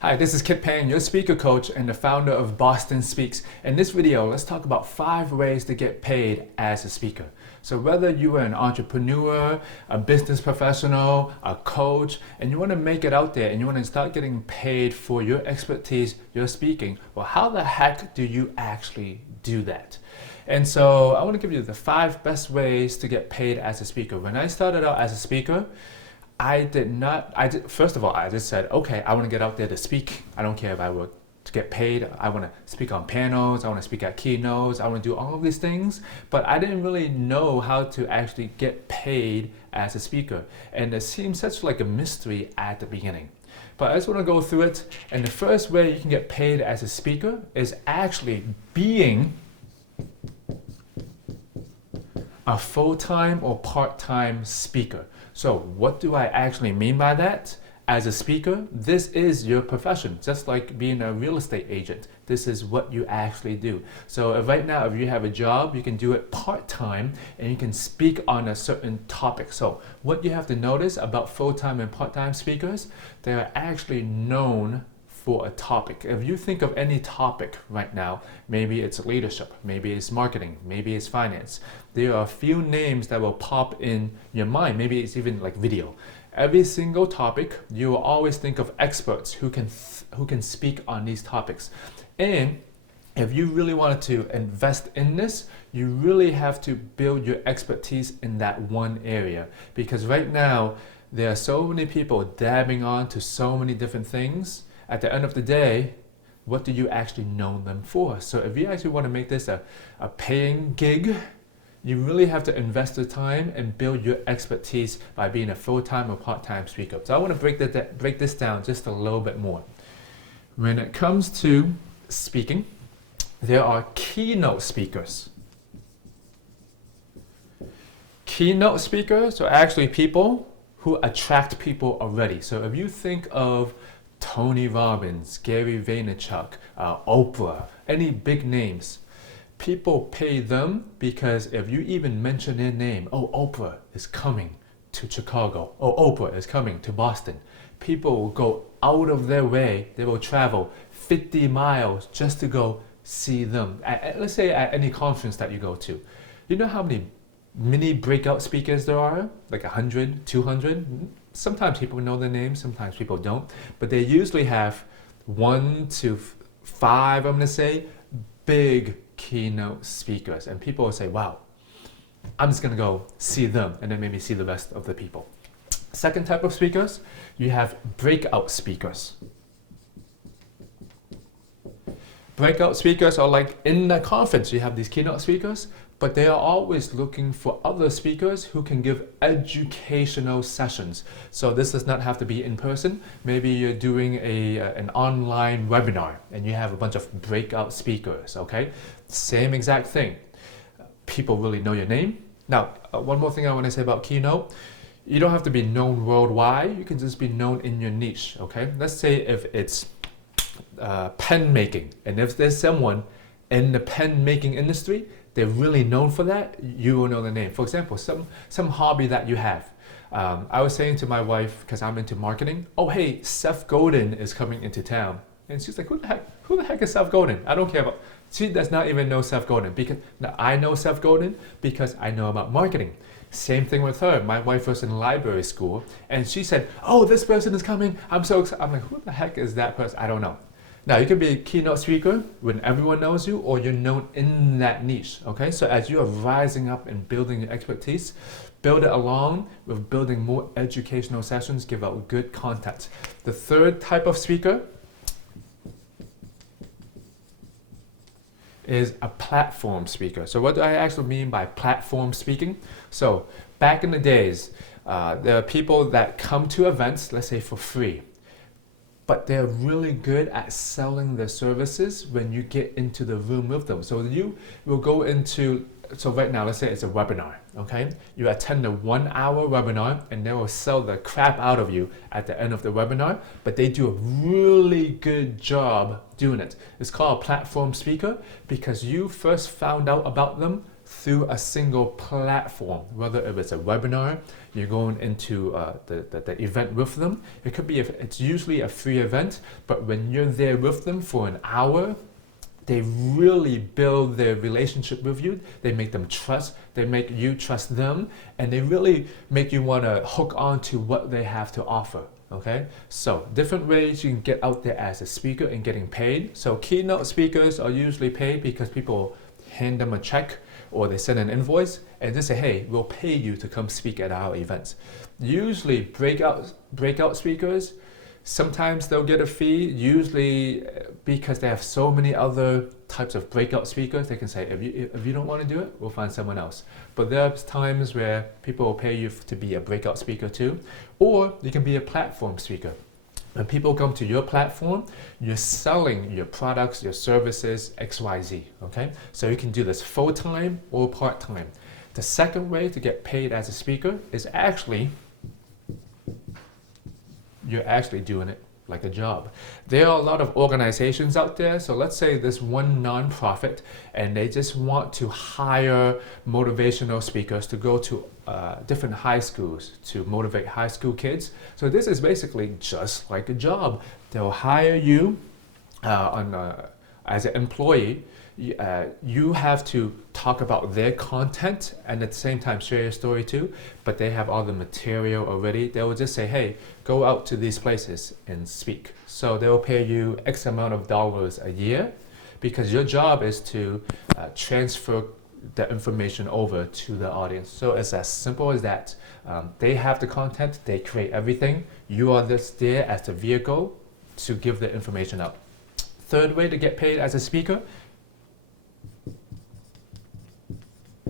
Hi, this is Kit Payne, your speaker coach and the founder of BostonSpeaks. In this video, let's talk about 5 ways to get paid as a speaker. So whether you are an entrepreneur, a business professional, a coach, and you want to make it out there and you want to start getting paid for your expertise, your speaking, well, how the heck do you actually do that? And so I want to give you the 5 best ways to get paid as a speaker. When I started out as a speaker, first of all, I just said, okay, I want to get out there to speak. I don't care if I were to get paid. I want to speak on panels. I want to speak at keynotes. I want to do all of these things. But I didn't really know how to actually get paid as a speaker. And it seemed such like a mystery at the beginning. But I just want to go through it. And the first way you can get paid as a speaker is actually being a full-time or part-time speaker. So what do I actually mean by that? As a speaker, this is your profession, just like being a real estate agent. This is what you actually do. So right now, if you have a job, you can do it part-time and you can speak on a certain topic. So what you have to notice about full-time and part-time speakers, they are actually known for a topic. If you think of any topic right now, maybe it's leadership, maybe it's marketing, maybe it's finance. There are a few names that will pop in your mind. Maybe it's even like video. Every single topic, you will always think of experts who can speak on these topics. And if you really wanted to invest in this, you really have to build your expertise in that one area. Because right now, there are so many people dabbing on to so many different things. At the end of the day, what do you actually know them for? So if you actually want to make this a paying gig, you really have to invest the time and build your expertise by being a full-time or part-time speaker. So I want to break this down just a little bit more. When it comes to speaking, there are keynote speakers. Keynote speakers are actually people who attract people already. So if you think of Tony Robbins, Gary Vaynerchuk, Oprah, any big names, people pay them because if you even mention their name, oh, Oprah is coming to Chicago, oh, Oprah is coming to Boston, people will go out of their way, they will travel 50 miles just to go see them. Let's say at any conference that you go to. You know how many mini breakout speakers there are? Like 100, 200? Sometimes people know their names, sometimes people don't, but they usually have 1 to 5, I'm going to say, big keynote speakers. And people will say, wow, I'm just going to go see them and then maybe see the rest of the people. Second type of speakers, you have breakout speakers. Breakout speakers are like in the conference, you have these keynote speakers, but they are always looking for other speakers who can give educational sessions. So this does not have to be in person. Maybe you're doing an online webinar and you have a bunch of breakout speakers, okay? Same exact thing. People really know your name. Now, one more thing I want to say about keynote. You don't have to be known worldwide. You can just be known in your niche, okay? Let's say if it's pen making, and if there's someone in the pen making industry, they're really known for that, you will know the name. For example, some hobby that you have. I was saying to my wife, because I'm into marketing, oh hey, Seth Godin is coming into town. And she's like, who the heck is Seth Godin? I don't care about, she does not even know Seth Godin. Because now I know Seth Godin because I know about marketing. Same thing with her. My wife was in library school and she said, oh, this person is coming. I'm so excited. I'm like, who the heck is that person? I don't know. Now, you can be a keynote speaker when everyone knows you or you're known in that niche, okay? So as you are rising up and building your expertise, build it along with building more educational sessions, give out good content. The third type of speaker is a platform speaker. So what do I actually mean by platform speaking? So back in the days, there are people that come to events, let's say for free, but they're really good at selling their services when you get into the room with them. So you will go into, so right now, let's say it's a webinar, okay? You attend a 1-hour webinar and they will sell the crap out of you at the end of the webinar, but they do a really good job doing it. It's called a platform speaker because you first found out about them through a single platform, whether if it's a webinar, you're going into the event with them. It could be, it's usually a free event, but when you're there with them for an hour, they really build their relationship with you. They make them trust, they make you trust them, and they really make you want to hook on to what they have to offer. Okay, so different ways you can get out there as a speaker and getting paid. So keynote speakers are usually paid because people hand them a check or they send an invoice and just say, hey, we'll pay you to come speak at our events. Usually breakout speakers, sometimes they'll get a fee, usually because they have so many other types of breakout speakers, they can say, if you don't want to do it, we'll find someone else. But there's times where people will pay you to be a breakout speaker too, or you can be a platform speaker. When people come to your platform, you're selling your products, your services, XYZ, okay? So you can do this full-time or part-time. The second way to get paid as a speaker is you're actually doing it like a job. There are a lot of organizations out there. So let's say there's one nonprofit and they just want to hire motivational speakers to go to different high schools to motivate high school kids. So this is basically just like a job. They'll hire you as an employee. You have to talk about their content and at the same time share your story too, but they have all the material already. They will just say, hey, go out to these places and speak. So they will pay you X amount of dollars a year because your job is to transfer the information over to the audience. So it's as simple as that. They have the content, they create everything. You are just there as the vehicle to give the information out. Third way to get paid as a speaker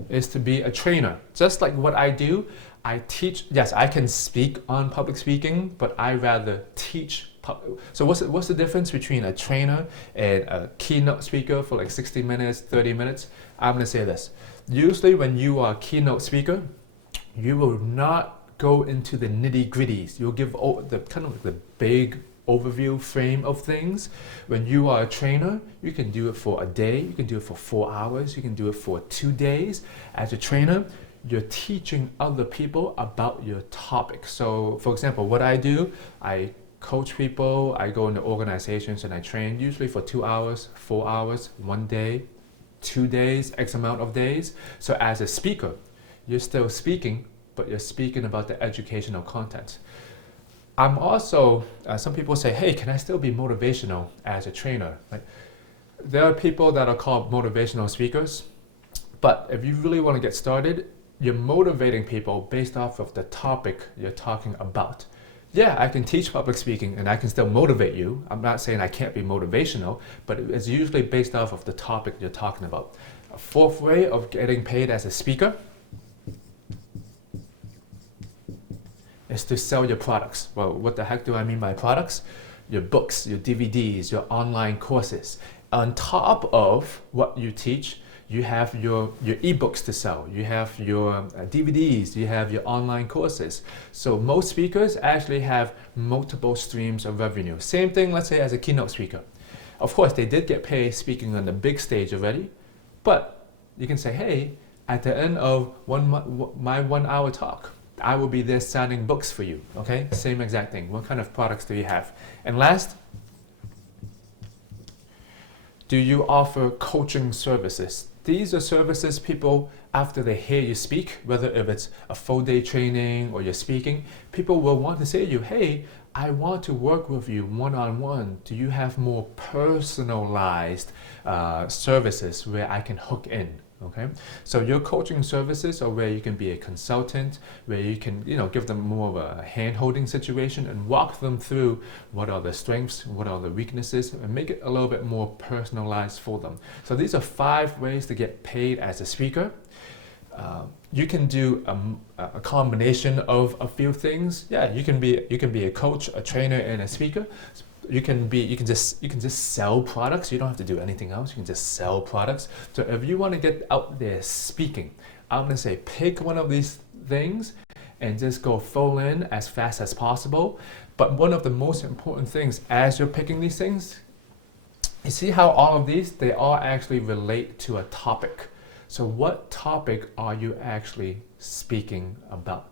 is to be a trainer. Just like what I do, I teach. Yes, I can speak on public speaking, but I rather teach. So what's the difference between a trainer and a keynote speaker for like 60 minutes, 30 minutes? I'm gonna say this. Usually when you are a keynote speaker, you will not go into the nitty gritties. You'll give the kind of the big overview frame of things. When you are a trainer, you can do it for a day, you can do it for 4 hours, you can do it for 2 days. As a trainer, you're teaching other people about your topic. So for example, what I do, I coach people, I go into organizations and I train usually for 2 hours, 4 hours, 1 day, 2 days, X amount of days. So as a speaker, you're still speaking, but you're speaking about the educational content. I'm also, some people say, hey, can I still be motivational as a trainer? Like, there are people that are called motivational speakers, but if you really want to get started, you're motivating people based off of the topic you're talking about. Yeah, I can teach public speaking and I can still motivate you. I'm not saying I can't be motivational, but it's usually based off of the topic you're talking about. A fourth way of getting paid as a speaker is to sell your products. Well, what the heck do I mean by products? Your books, your DVDs, your online courses. On top of what you teach, you have your ebooks to sell, you have your DVDs, you have your online courses. So most speakers actually have multiple streams of revenue. Same thing, let's say, as a keynote speaker. Of course, they did get paid speaking on the big stage already, but you can say, hey, at the end of my 1 hour talk, I will be there signing books for you, okay? Same exact thing. What kind of products do you have? And last, do you offer coaching services? These are services people, after they hear you speak, whether if it's a full day training or you're speaking, people will want to say to you, hey, I want to work with you one-on-one. Do you have more personalized services where I can hook in? Okay, so your coaching services are where you can be a consultant, where you can, give them more of a hand-holding situation and walk them through what are the strengths, what are the weaknesses, and make it a little bit more personalized for them. So these are 5 ways to get paid as a speaker. You can do a combination of a few things. Yeah, you can be a coach, a trainer, and a speaker. You can just sell products. You don't have to do anything else. You can just sell products. So if you want to get out there speaking, I'm going to say pick one of these things and just go full in as fast as possible. But one of the most important things as you're picking these things, you see how all of these, they all actually relate to a topic. So what topic are you actually speaking about?